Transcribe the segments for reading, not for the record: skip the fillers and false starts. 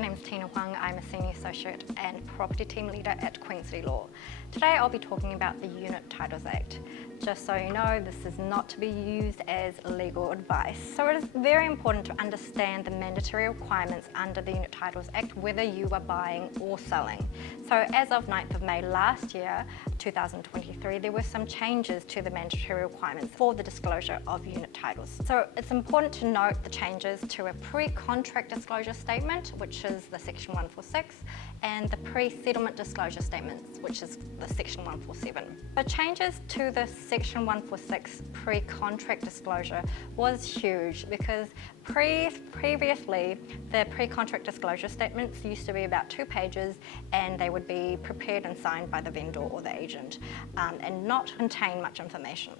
name's Tina Hwang. I'm a Senior Associate and Property Team Leader at QueenCityLaw. Today I'll be talking about the Unit Titles Act. Just so you know, this is not to be used as legal advice. So it is very important to understand the mandatory requirements under the Unit Titles Act, whether you are buying or selling. So as of 9th of May last year, 2023, there were some changes to the mandatory requirements for the disclosure of unit titles. So it's important to note the changes to a pre-contract disclosure statement, which is the Section 146, and the pre-settlement disclosure statements, which is the Section 147. The changes to the Section 146 pre-contract disclosure was huge because previously the pre-contract disclosure statements used to be about 2 pages and they would be prepared and signed by the vendor or the agent and not contain much information.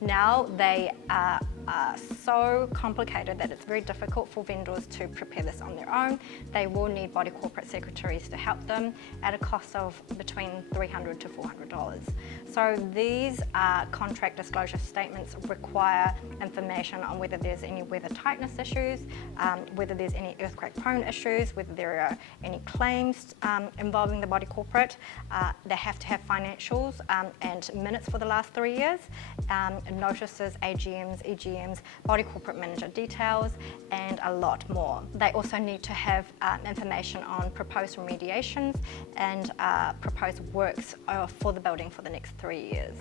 Now they are so complicated that it's very difficult for vendors to prepare this on their own. They will need body corporate secretaries to help them at a cost of between $300 to $400. So these contract disclosure statements require information on whether there's any weather tightness issues, whether there's any earthquake prone issues, whether there are any claims involving the body corporate. They have to have financials and minutes for the last 3 years. Notices, AGMs, EGMs, body corporate manager details, and a lot more. They also need to have information on proposed remediations and proposed works for the building for the next 3 years.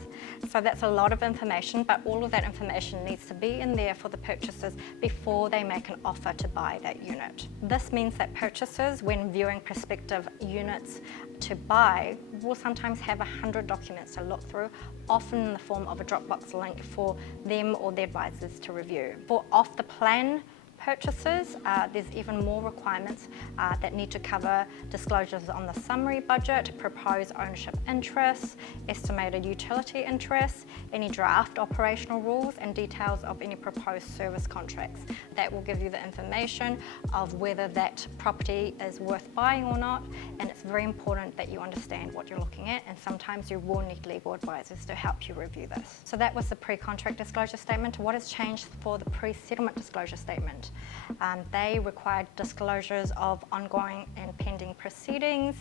So that's a lot of information, but all of that information needs to be in there for the purchasers before they make an offer to buy that unit. This means that purchasers, when viewing prospective units to buy, will sometimes have 100 documents to look through, often in the form of a Dropbox link for them or their advisors to review. For off-the-plan purchases, there's even more requirements that need to cover disclosures on the summary budget, proposed ownership interests, estimated utility interests, any draft operational rules, and details of any proposed service contracts. That will give you the information of whether that property is worth buying or not, and it's very important that you understand what you're looking at, and sometimes you will need legal advisors to help you review this. So that was the pre-contract disclosure statement. What has changed for the pre-settlement disclosure statement? They required disclosures of ongoing and pending proceedings,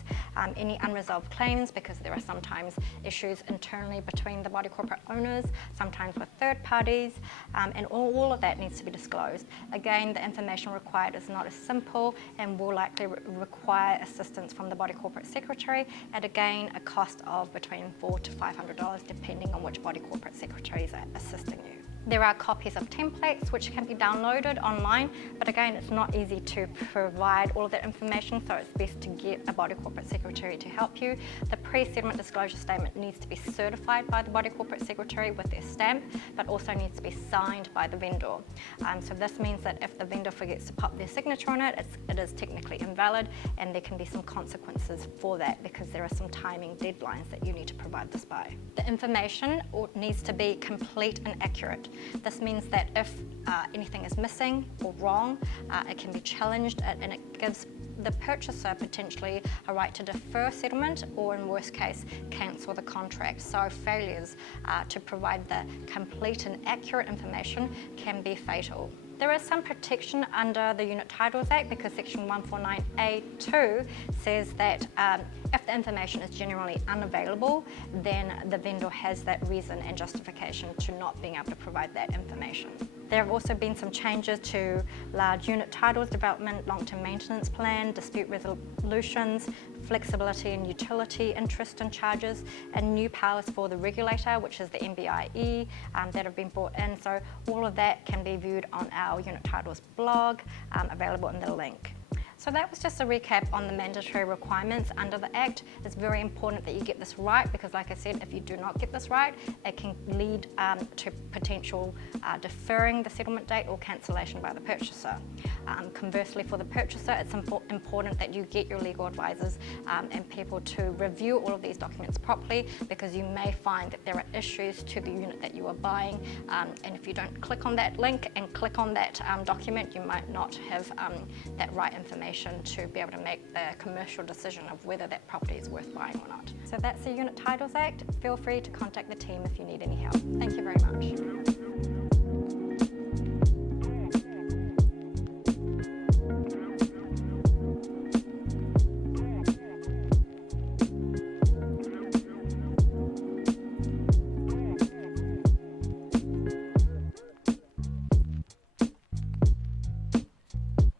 any unresolved claims, because there are sometimes issues internally between the body corporate owners, sometimes with third parties, and all of that needs to be disclosed. Again, the information required is not as simple and will likely require assistance from the body corporate secretary at, again, a cost of between $400 to $500 depending on which body corporate secretaries are assisting you. There are copies of templates which can be downloaded online, but again, it's not easy to provide all of that information, so it's best to get a body corporate secretary to help you. The pre-settlement disclosure statement needs to be certified by the body corporate secretary with their stamp, but also needs to be signed by the vendor. So this means that if the vendor forgets to pop their signature on it, it is technically invalid, and there can be some consequences for that because there are some timing deadlines that you need to provide this by. The information needs to be complete and accurate. This means that if anything is missing or wrong, it can be challenged, and it gives the purchaser potentially a right to defer settlement or, in worst case, cancel the contract. So failures to provide the complete and accurate information can be fatal. There is some protection under the Unit Titles Act because Section 149A2 says that if the information is generally unavailable, then the vendor has that reason and justification to not being able to provide that information. There have also been some changes to large unit titles development, long-term maintenance plan, dispute resolutions, flexibility and utility interest and charges, and new powers for the regulator, which is the MBIE, that have been brought in. So all of that can be viewed on our Unit Titles blog, available in the link. So that was just a recap on the mandatory requirements under the Act. It's very important that you get this right because, like I said, if you do not get this right, it can lead to potential deferring the settlement date or cancellation by the purchaser. Conversely, for the purchaser, it's important that you get your legal advisors and people to review all of these documents properly because you may find that there are issues to the unit that you are buying, and if you don't click on that link and click on that document, you might not have that right information to be able to make the commercial decision of whether that property is worth buying or not. So that's the Unit Titles Act. Feel free to contact the team if you need any help. Thank you very much.